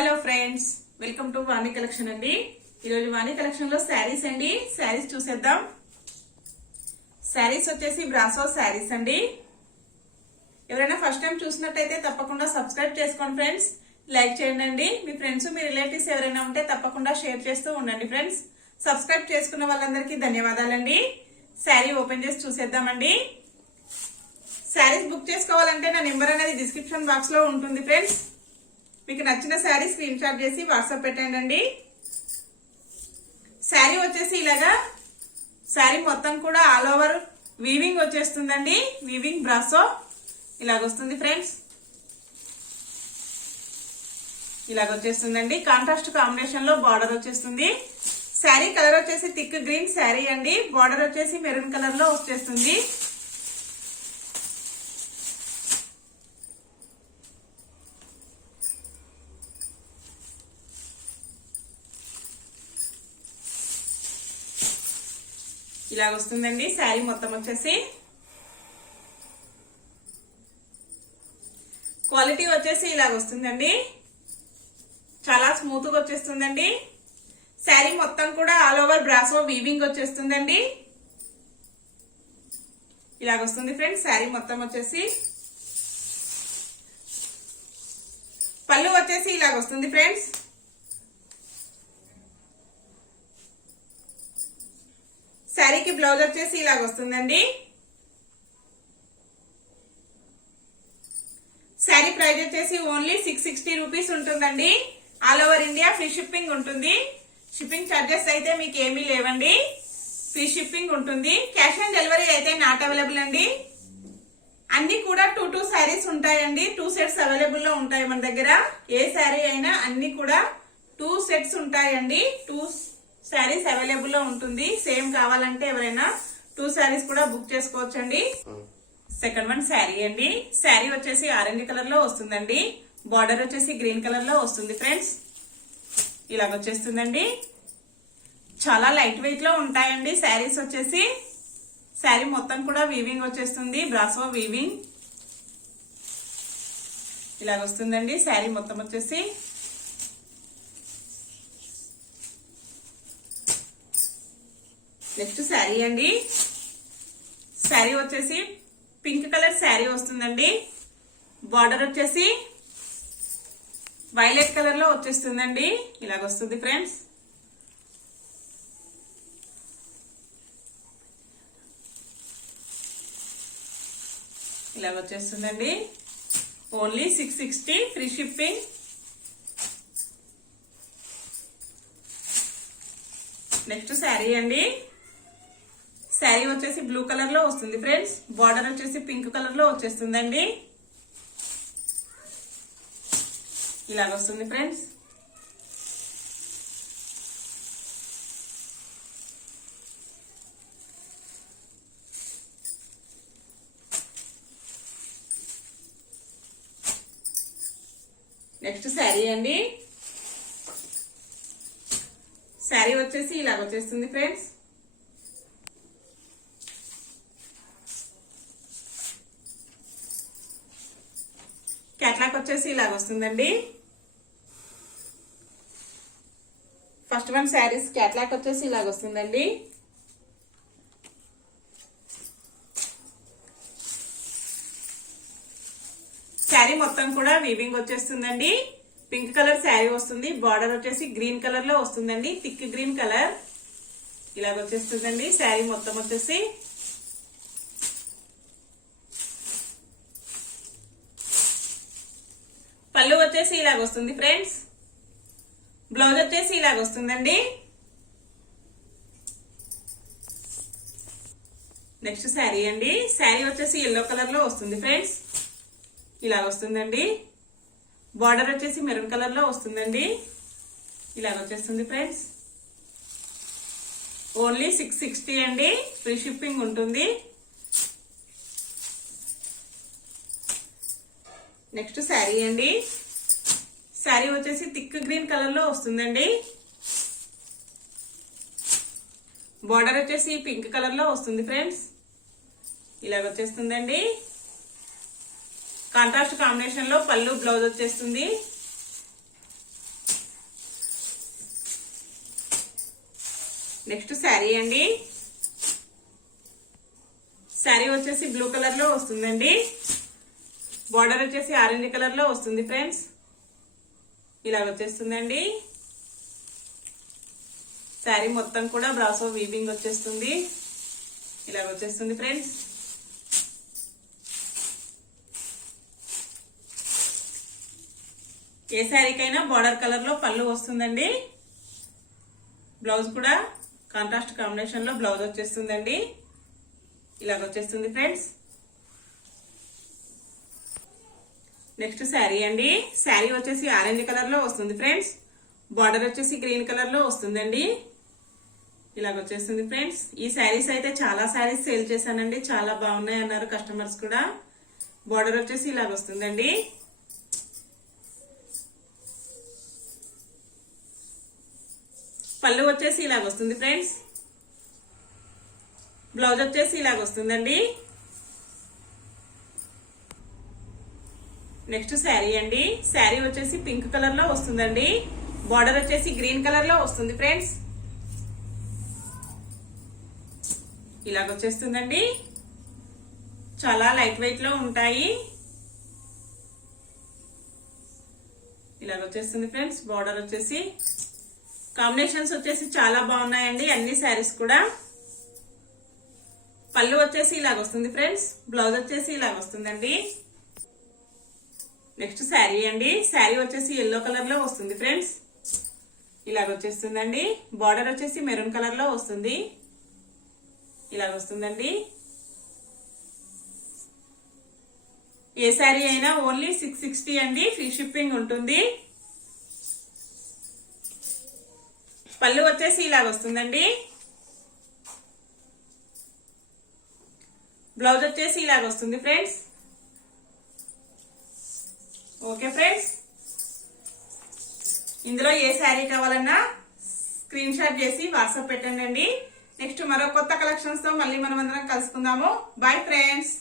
Hello friends, welcome to Vani collection అండి. ఈరోజు వాణి collection లో శారీస్ అండి. శారీస్ చూసేద్దాం. శారీస్ వచ్చేసి బ్రాసో శారీస్ అండి. ఎవరైనా ఫస్ట్ టైం చూసినట్టయితే తప్పకుండా సబ్స్క్రైబ్ చేసుకోండి ఫ్రెండ్స్. లైక్ చేయండి. మీ ఫ్రెండ్స్ మీ రిలేటివ్స్ ఎవరైనా ఉంటే తప్పకుండా షేర్ చేస్తూ ఉండండి ఫ్రెండ్స్. సబ్స్క్రైబ్ చేసుకున్న వాళ్ళందరికీ ధన్యవాదాలండి. శారీ ఓపెన్ చేసి చూసేద్దామండి. శారీస్ బుక్ చేసుకోవాలంటే నా నెంబర్ అనేది డిస్క్రిప్షన్ బాక్స్ లో ఉంటుంది ఫ్రెండ్స్. మీకు నచ్చిన శారీ స్క్రీన్ షాట్ చేసి వాట్సాప్ పెట్టండి. శారీ వచ్చేసి ఇలాగా శారీ మొత్తం కూడా ఆల్ ఓవర్ వీవింగ్ వచ్చేస్తుందండి. వీవింగ్ బ్రాసో ఇలాగొస్తుంది ఫ్రెండ్స్. ఇలాగొచ్చేస్తుందండి. కాంట్రాస్ట్ కాంబినేషన్ లో బార్డర్ వచ్చేస్తుంది. శారీ కలర్ వచ్చేసి థిక్ గ్రీన్ శారీ అండి. బార్డర్ వచ్చేసి మెరూన్ కలర్ లో వచ్చేస్తుంది. ఇలాగొస్తుందండి శారీ మొత్తం వచ్చేసి. క్వాలిటీ వచ్చేసి ఇలాగొస్తుందండి. చాలా స్మూత్ గా వచ్చేస్తుందండి. శారీ మొత్తం కూడా ఆల్ ఓవర్ బ్రాసో వీవింగ్ వచ్చేస్తుందండి. ఇలాగొస్తుంది ఫ్రెండ్స్ శారీ మొత్తం వచ్చేసి. పళ్ళు వచ్చేసి ఇలాగొస్తుంది ఫ్రెండ్స్. శారీకి బ్లౌజ్ వచ్చేసి ఇలాగొస్తుందండి. శారీ ప్రైస్ వచ్చేసి ఓన్లీ 660 రూపీస్ ఉంటుందండి. All over India free shipping ఉంటుంది. షిప్పింగ్ ఛార్జెస్ అయితే మీకు ఏమీ లేవండి. ఫ్రీ షిప్పింగ్ ఉంటుంది. క్యాష్ ఆన్ డెలివరీ అయితే నాట్ అవైలబుల్ అండి. అన్ని కూడా 2 శారీస్ ఉంటాయండి. 2 సెట్స్ అవైలబుల్ లో ఉంటాయి మన దగ్గర. ఏ శారీ అయినా అన్ని కూడా 2 సెట్స్ ఉంటాయండి. 2 శారీస్ అవైలబుల్ లో ఉంటుంది. సేమ్ కావాలంటే ఎవరైనా 2 శారీస్ కూడా బుక్ చేసుకోవచ్చండి. సెకండ్ వన్ శారీ అండి. శారీ వచ్చేసి ఆరెంజ్ కలర్ లో వస్తుందండి. బార్డర్ వచ్చేసి గ్రీన్ కలర్ లో వస్తుంది ఫ్రెండ్స్. ఇలాగొచ్చేస్తుందండి. చాలా లైట్ వెయిట్ లో ఉంటాయండి శారీస్ వచ్చేసి. శారీ మొత్తం కూడా వీవింగ్ వచ్చేస్తుంది. బ్రాసో వీవింగ్ ఇలాగొస్తుందండి శారీ మొత్తం వచ్చేసి. నెక్స్ట్ శారీ అండి. శారీ వచ్చేసి పింక్ కలర్ శారీ వస్తుందండి. బార్డర్ వచ్చేసి వైలెట్ కలర్ లో వచ్చేస్తుందండి. ఇలాగొస్తుంది ఫ్రెండ్స్. ఇలాగొచ్చేస్తుందండి. Only 660 free shipping. Next sari అండి. శారీ వచ్చేసి బ్లూ కలర్ లో వస్తుంది ఫ్రెండ్స్. బార్డర్ వచ్చేసి పింక్ కలర్ లో వచ్చేస్తుందండి. ఇలాగొస్తుంది ఫ్రెండ్స్. నెక్స్ట్ శారీ అండి. శారీ వచ్చేసి ఇలాగొచ్చేస్తుంది ఫ్రెండ్స్. క్యాట్లాగ్ వచ్చేసి ఇలాగొస్తుందండి. ఫస్ట్ వన్ శారీస్ క్యాట్లాగ్ వచ్చేసి ఇలాగొస్తుందండి. శారీ మొత్తం కూడా వీవింగ్ వచ్చేస్తుందండి. పింక్ కలర్ శారీ వస్తుంది. బార్డర్ వచ్చేసి గ్రీన్ కలర్ లో వస్తుందండి. థిక్ గ్రీన్ కలర్ ఇలాగొచ్చేస్తుందండి శారీ మొత్తం వచ్చేసి. పళ్ళు వచ్చేసి ఇలాగొస్తుంది ఫ్రెండ్స్. బ్లౌజ్ వచ్చేసి ఇలాగొస్తుందండి. నెక్స్ట్ శారీ అండి. శారీ వచ్చేసి ఎల్లో కలర్ లో వస్తుంది ఫ్రెండ్స్. ఇలాగొస్తుందండి. బార్డర్ వచ్చేసి మెరూన్ కలర్ లో వస్తుందండి. ఇలాగొచ్చేస్తుంది ఫ్రెండ్స్. ఓన్లీ 660 అండి. ఫ్రీ షిప్పింగ్ ఉంటుంది. నెక్స్ట్ శారీ అండి. శారీ వచ్చేసి థిక్ గ్రీన్ కలర్ లో వస్తుందండి. బార్డర్ వచ్చేసి పింక్ కలర్ లో వస్తుంది ఫ్రెండ్స్. ఇలాగొచ్చేస్తుందండి. కాంట్రాస్ట్ కాంబినేషన్ లో పళ్ళు బ్లౌజ్ వచ్చేస్తుంది. నెక్స్ట్ శారీ అండి. శారీ వచ్చేసి బ్లూ కలర్ లో వస్తుందండి. బార్డర్ వచ్చేసి ఆరెంజ్ కలర్ లో వస్తుంది ఫ్రెండ్స్. ఇలా వచ్చేస్తుందండి. శారీ మొత్తం కూడా బ్రాసో వీవింగ్ వచ్చేస్తుంది. ఇలా వచ్చేస్తుంది ఫ్రెండ్స్. ఏ శారీకైనా బార్డర్ కలర్ లో పళ్ళు వస్తుందండి. బ్లౌజ్ కూడా కాంట్రాస్ట్ కాంబినేషన్ లో బ్లౌజ్ వచ్చేస్తుందండి. ఇలాగ వచ్చేస్తుంది ఫ్రెండ్స్. నెక్స్ట్ శారీ అండి. శారీ వచ్చేసి ఆరెంజ్ కలర్ లో వస్తుంది ఫ్రెండ్స్. బార్డర్ వచ్చేసి గ్రీన్ కలర్ లో వస్తుందండి. ఇలాగ వచ్చేస్తుంది ఫ్రెండ్స్. ఈ శారీస్ అయితే చాలా శారీస్ సేల్ చేశానండి. చాలా బాగున్నాయి అన్నారు కస్టమర్స్ కూడా. బార్డర్ వచ్చేసి ఇలాగ వస్తుందండి. పళ్ళు వచ్చేసి ఇలాగ వస్తుంది ఫ్రెండ్స్. బ్లౌజ్ వచ్చేసి ఇలాగ వస్తుందండి. నెక్స్ట్ శారీ అండి. శారీ వచ్చేసి పింక్ కలర్ లో వస్తుందండి. బార్డర్ వచ్చేసి గ్రీన్ కలర్ లో వస్తుంది ఫ్రెండ్స్. ఇలాగ వచ్చేస్తుందండి. చాలా లైట్ వెయిట్ లో ఉంటాయి. ఇలాగ వచ్చేస్తుంది ఫ్రెండ్స్. బార్డర్ వచ్చేసి కాంబినేషన్స్ వచ్చేసి చాలా బాగున్నాయండి అన్ని శారీస్ కూడా. పళ్ళు వచ్చేసి ఇలాగ వస్తుంది ఫ్రెండ్స్. బ్లౌజ్ వచ్చేసి ఇలాగ వస్తుందండి. నెక్స్ట్ శారీ అండి. శారీ వచ్చేసి ఎల్లో కలర్ లో వస్తుంది ఫ్రెండ్స్. ఇలాగ వచ్చేస్తుందండి. బార్డర్ వచ్చేసి మెరూన్ కలర్ లో వస్తుంది. ఇలాగ వస్తుందండి. ఏ శారీ అయినా ఓన్లీ 660 అండి. ఫ్రీ షిప్పింగ్ ఉంటుంది. పళ్ళు వచ్చేసి ఇలాగ వస్తుందండి. బ్లౌజ్ వచ్చేసి ఇలాగ వస్తుంది ఫ్రెండ్స్. ఓకే ఫ్రెండ్స్, ఇందులో ఏ శారీ కావాలన్నా స్క్రీన్ షాట్ చేసి వాట్సాప్ పెట్టండి. నెక్స్ట్ మరో కొత్త కలెక్షన్స్ తో మళ్ళీ మనం అందరం కలుసుకుందాము. Bye friends.